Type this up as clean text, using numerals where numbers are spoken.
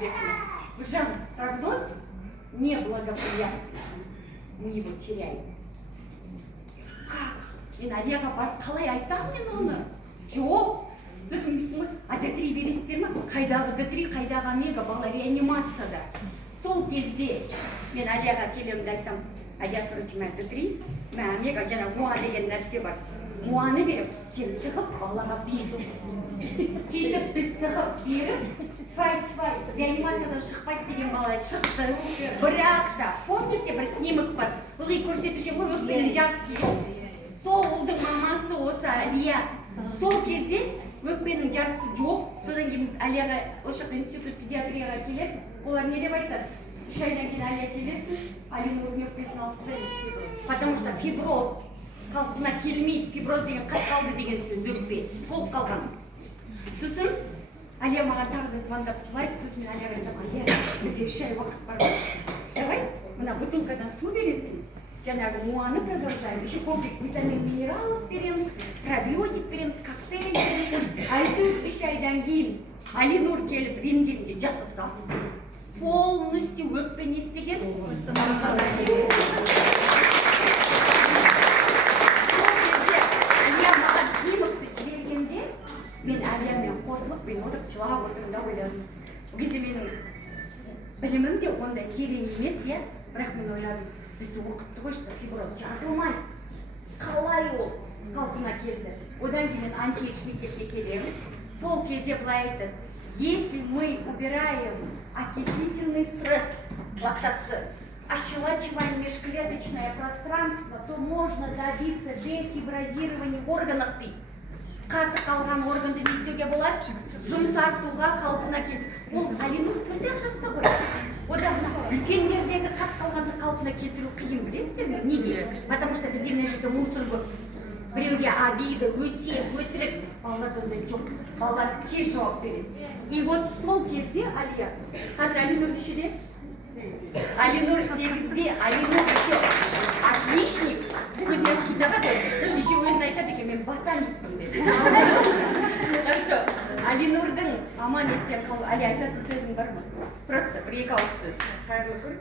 Альбертовна, Гүлжан, прогноз неблагоприятный. Мы его теряем. Как? Мен Алияға барып қалай айтамын мен оны? Жоқ. Сосын Д3 бересіздер ма? Қайдағы Д3, қайдағы омега, бала реанимацияда. Сол кезде мен Алияға келемін де айтам. Алия, короче, мен Д3, мен омега, жаңа муа деген нәрсе бар. Муаны беріп, сен тығып балаға бер. Сөйтіп біз тығып беріп, тфай, реанимациядан шықпайды деген бала шықты. Бірақ та, помните, бір снимок бар. Бұлғи көрсетуші ғой, өкпенің жартысы жоқ. Сол ұлдың мамасы осы Алия. Сол кезде өкпенің жартысы жоқ. Содан кейін Алияға Ошақ институт педиатрияға келеді. Олар не деп айтады? 3 айдан кейін Алия келесін, Алияның өкпесін алып тастаймыз. Потому что фиброз қалпына келмейді. Фиброз деген қат қалды деген сөз, өкпе. Сол қалған. Сосын Алия маған тағы да звондап жылайды. Сосын мен Алияға айтамын, Алия, бізде 3 ай уақыт бар. Давай, мына бутылкадан су бересің. Жаңағы муаны продолжаем. Еще комплекс витамин минералов береміз, пробиотик береміз, коктейль береміз. Әйтеуір 3 айдан кейін Алинур келіп рентгенге жасаса, полностью өкпе не істеген? Алия маған снимокты жібергенде, мен Алиямен қосылып, мен отырып жылап отырмын да ойладым. Ол кезде менің білімім де ондай терең емес, бірақ мен ойладым. Бізді оқытты ғой, что фиброз жазылмай. Қалай ол қалпына келді. Одан кейін антиэйдж мектепке келемін. Сол кезде былай айтады. Если мы убираем окислительный стресс, лактатты, ощелачиваем межклеточное пространство, то можно добиться дефиброзирования органов. Қатты қалған органды не істеуге болады? Жұмсартуға, қалпына келді. Ол Алинур 4 жаста ғой. Одан үлкендердегі қатты қалғанды қалпына келтіру қиын, білесіздер ме? Неге? Потому что бізде мына жерде мусор көп. Біреуге обида, өсек, өтірік. Балаларда ондай жоқ. Балалар тез жауап береді. И вот сол кезде Алия, қазір Алинур нешеде? Алинур 8-де, Алинур еще отличник. Көзіне очки тағады, еще өзін айтады екен, мен ботаникпін деді. Так что Алинурдың аман есен қалу, Али айтатын сөзің бар ма? Просто бір-екі ауыз сөз. Қайырлы күн.